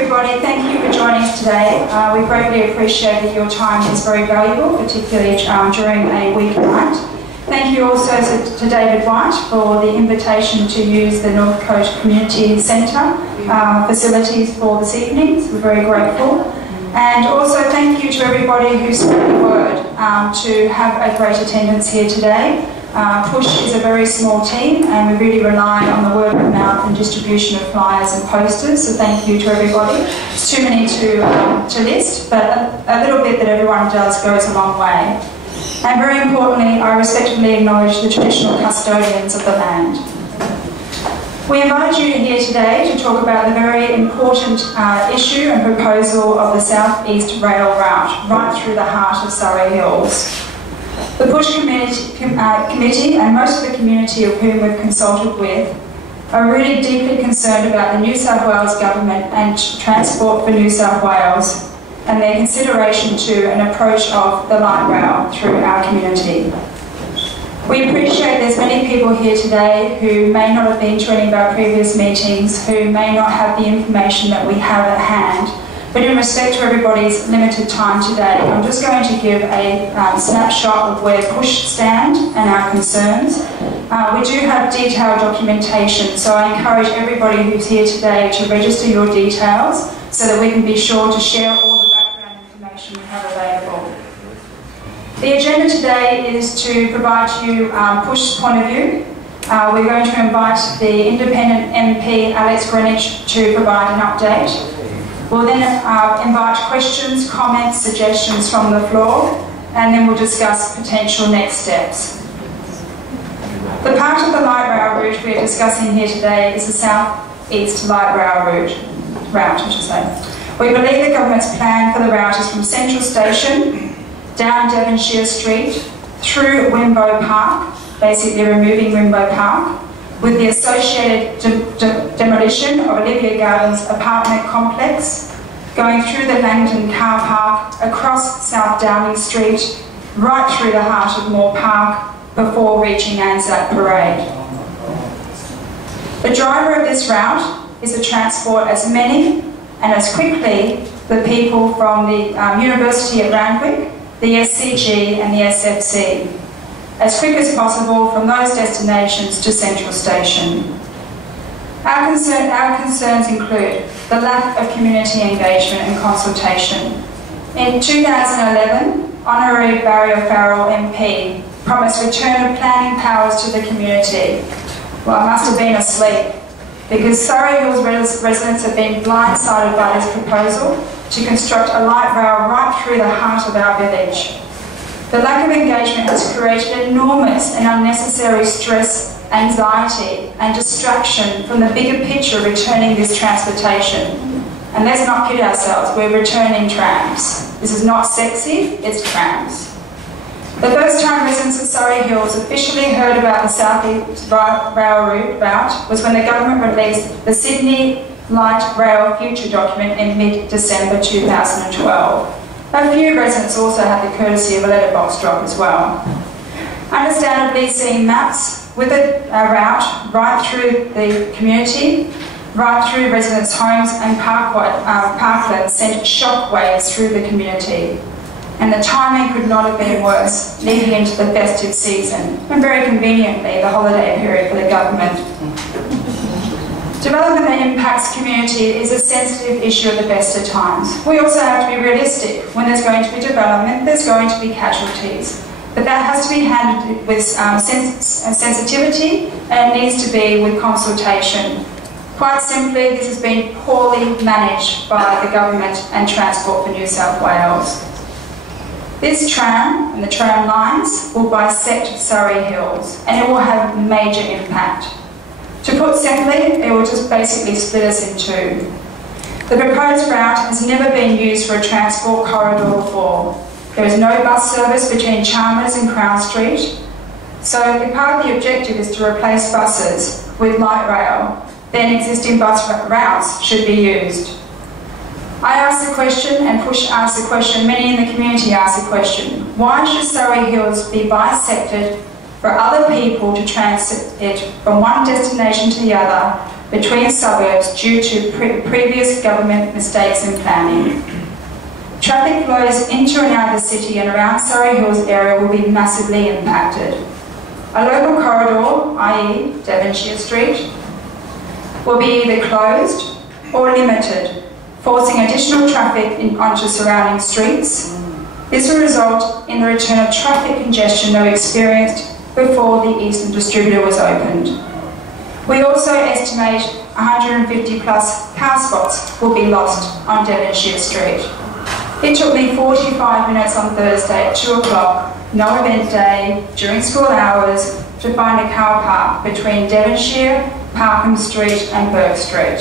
everybody. Thank you for joining us today. We greatly appreciate that your time is very valuable, particularly during a weeknight. Thank you also to David White for the invitation to use the North Coast Community Centre facilities for this evening. We're very grateful. And also thank you to everybody who spread the word to have a great attendance here today. Push is a very small team and we really rely on the word of mouth and distribution of flyers and posters, so thank you to everybody. It's too many to list, but a little bit that everyone does goes a long way. And very importantly, I respectfully acknowledge the traditional custodians of the land. We invite you here today to talk about the very important issue and proposal of the South East Rail Route right through the heart of Surry Hills. The Push Committee and most of the community of whom we've consulted with are really deeply concerned about the New South Wales Government and Transport for New South Wales and their consideration to an approach of the light rail through our community. We appreciate there's many people here today who may not have been to any of our previous meetings, who may not have the information that we have at hand. But in respect to everybody's limited time today, I'm just going to give a snapshot of where Push stand and our concerns. We do have detailed documentation, so I encourage everybody who's here today to register your details so that we can be sure to share all the background information we have available. The agenda today is to provide you Push's point of view. We're going to invite the independent MP Alex Greenwich to provide an update. We'll then invite questions, comments, suggestions from the floor, and then we'll discuss potential next steps. The part of the light rail route we're discussing here today is the South East Light Rail route. We believe the government's plan for the route is from Central Station, down Devonshire Street, through Wimbo Park, basically removing Wimbo Park, with the associated demolition of Olivia Gardens apartment complex, going through the Langdon car park, across South Downing Street, right through the heart of Moore Park, before reaching Anzac Parade. The driver of this route is to transport as many and as quickly the people from the University at Randwick, the SCG and the SFC, as quick as possible from those destinations to Central Station. Our concerns include the lack of community engagement and consultation. In 2011, Honorary Barry O'Farrell MP promised return of planning powers to the community. Well, I must have been asleep, because Surry Hills residents have been blindsided by this proposal to construct a light rail right through the heart of our village. The lack of engagement has created enormous and unnecessary stress, anxiety and distraction from the bigger picture of returning this transportation. And let's not kid ourselves, we're returning trams. This is not sexy, it's trams. The first time residents of Surry Hills officially heard about the South East Rail route was when the government released the Sydney Light Rail Future document in mid-December 2012. A few residents also had the courtesy of a letterbox drop as well. Understandably, seeing maps with a route right through the community, right through residents' homes and parklands sent shockwaves through the community. And the timing could not have been worse, leading into the festive season, and very conveniently, the holiday period for the government. Development that impacts community is a sensitive issue at the best of times. We also have to be realistic. When there's going to be development, there's going to be casualties. But that has to be handled with sensitivity, and it needs to be with consultation. Quite simply, this has been poorly managed by the government and Transport for New South Wales. This tram and the tram lines will bisect Surry Hills, and it will have major impact. To put simply, it will just basically split us in two. The proposed route has never been used for a transport corridor before. There is no bus service between Chalmers and Crown Street, so if part of the objective is to replace buses with light rail, then existing bus routes should be used. I asked the question, and Push asked the question, many in the community asked the question, why should Surry Hills be bisected for other people to transit it from one destination to the other between suburbs due to previous government mistakes in planning. Traffic flows into and out of the city and around Surry Hills area will be massively impacted. A local corridor, i.e. Devonshire Street, will be either closed or limited, forcing additional traffic onto surrounding streets. This will result in the return of traffic congestion that we experienced before the eastern distributor was opened. We also estimate 150 plus car spots will be lost on Devonshire Street. It took me 45 minutes on Thursday at 2 o'clock, no event day, during school hours, to find a car park between Devonshire, Parkham Street and Burke Street.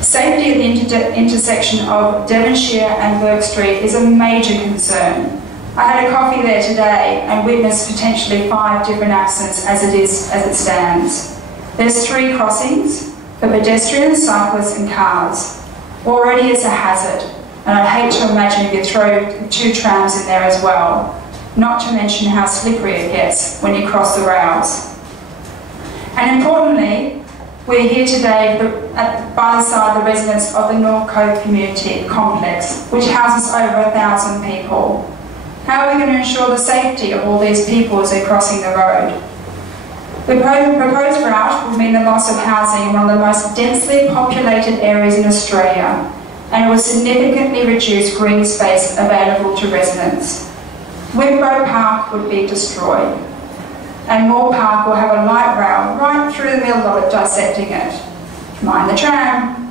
Safety at the intersection of Devonshire and Burke Street is a major concern. I had a coffee there today and witnessed potentially 5 different accidents as it stands. There's 3 crossings for pedestrians, cyclists and cars. Already it's a hazard, and I'd hate to imagine if you throw 2 trams in there as well, not to mention how slippery it gets when you cross the rails. And importantly, we're here today by the side of the residents of the North Cove Community Complex, which houses over 1,000 people. How are we going to ensure the safety of all these people as they're crossing the road? The proposed route will mean the loss of housing in one of the most densely populated areas in Australia, and it will significantly reduce green space available to residents. Wimbro Park would be destroyed, and Moore Park will have a light rail right through the middle of it, dissecting it. Mind the tram.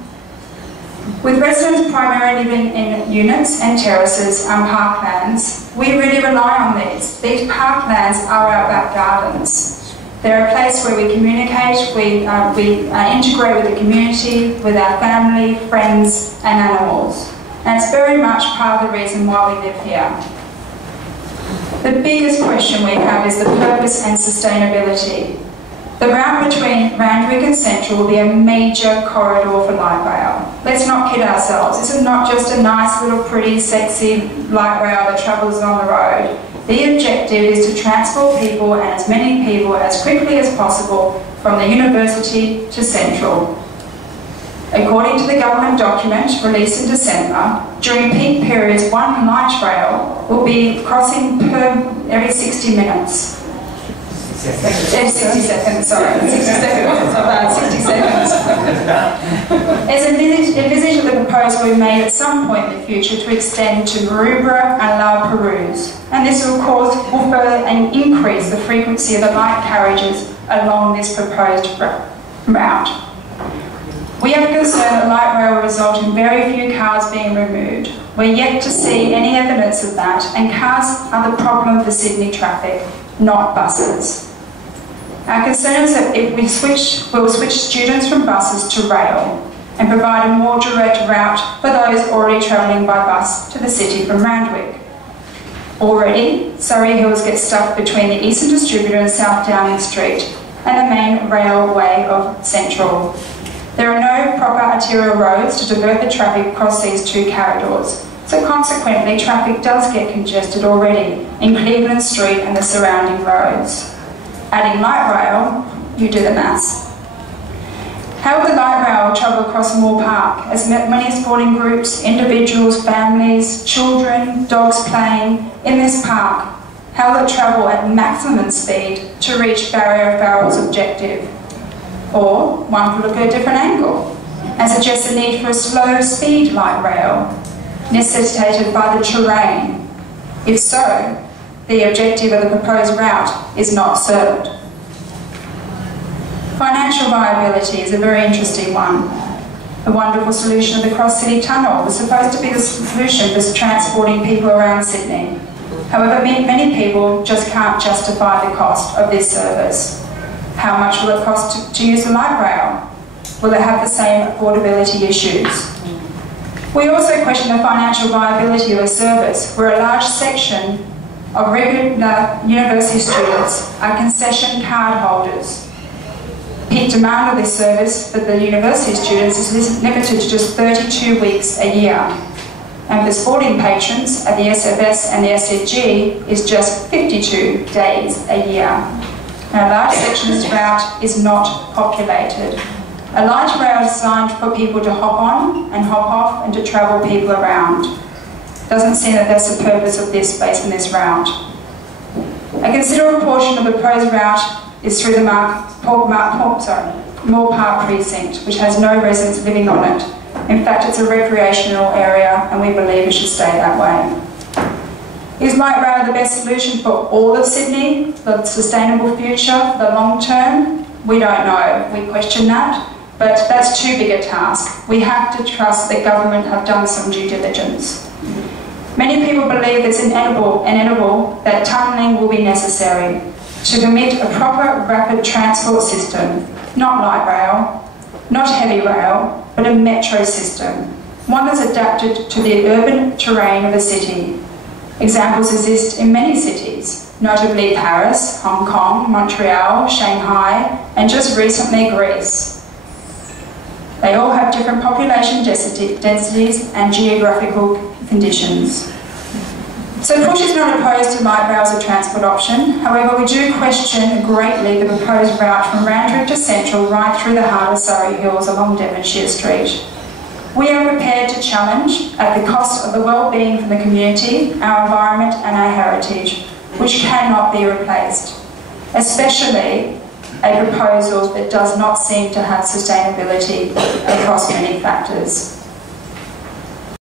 With residents primarily living in units and terraces and parklands, we really rely on these. These parklands are our back gardens. They're a place where we communicate, we integrate with the community, with our family, friends and animals. And it's very much part of the reason why we live here. The biggest question we have is the purpose and sustainability. The route between Randwick and Central will be a major corridor for light rail. Let's not kid ourselves. This is not just a nice little pretty sexy light rail that travels on the road. The objective is to transport people, and as many people as quickly as possible, from the university to Central. According to the government document released in December, during peak periods, one light rail will be crossing every 60 minutes. 60 seconds, sorry. 60 seconds, not bad, 60 seconds. It's envisaged that the proposal will be made at some point in the future to extend to Maroubra and La Perouse, and this will further increase the frequency of the light carriages along this proposed route. We have concern that light rail will result in very few cars being removed. We're yet to see any evidence of that, and cars are the problem for Sydney traffic, not buses. Our concern is that if we'll switch students from buses to rail and provide a more direct route for those already travelling by bus to the city from Randwick. Already, Surry Hills gets stuck between the Eastern Distributor and South Downing Street and the main railway of Central. There are no proper arterial roads to divert the traffic across these 2 corridors, so consequently traffic does get congested already in Cleveland Street and the surrounding roads. Adding light rail, you do the maths. How will the light rail travel across Moore Park, as many sporting groups, individuals, families, children, dogs playing in this park? How will it travel at maximum speed to reach Barrier Farrell's objective? Or one could look at a different angle and suggest the need for a slow speed light rail, necessitated by the terrain. If so, the objective of the proposed route is not served. Financial viability is a very interesting one. The wonderful solution of the Cross-City Tunnel was supposed to be the solution for transporting people around Sydney. However, many people just can't justify the cost of this service. How much will it cost to use the light rail? Will it have the same affordability issues? We also question the financial viability of a service where a large section of regular university students are concession card holders. Peak demand of this service for the university students is limited to just 32 weeks a year, and for sporting patrons at the SFS and the SFG is just 52 days a year. Now, a large section of this route is not populated. A light rail designed for people to hop on and hop off and to travel people around. Doesn't seem that that's the purpose of this based on this route. A considerable portion of the proposed route is through the Moore Park precinct, which has no residents living on it. In fact, it's a recreational area and we believe it should stay that way. Is light rail the best solution for all of Sydney, the sustainable future, the long term? We don't know. We question that, but that's too big a task. We have to trust that government have done some due diligence. Many people believe it's inevitable that tunnelling will be necessary to permit a proper rapid transport system, not light rail, not heavy rail, but a metro system, one that's adapted to the urban terrain of a city. Examples exist in many cities, notably Paris, Hong Kong, Montreal, Shanghai, and just recently Greece. They all have different population densities and geographical conditions. So Push is not opposed to light rail as a transport option. However, we do question greatly the proposed route from Randwick to Central right through the heart of Surrey Hills along Devonshire Street. We are prepared to challenge, at the cost of the well-being for the community, our environment and our heritage, which cannot be replaced, especially a proposal that does not seem to have sustainability across many factors.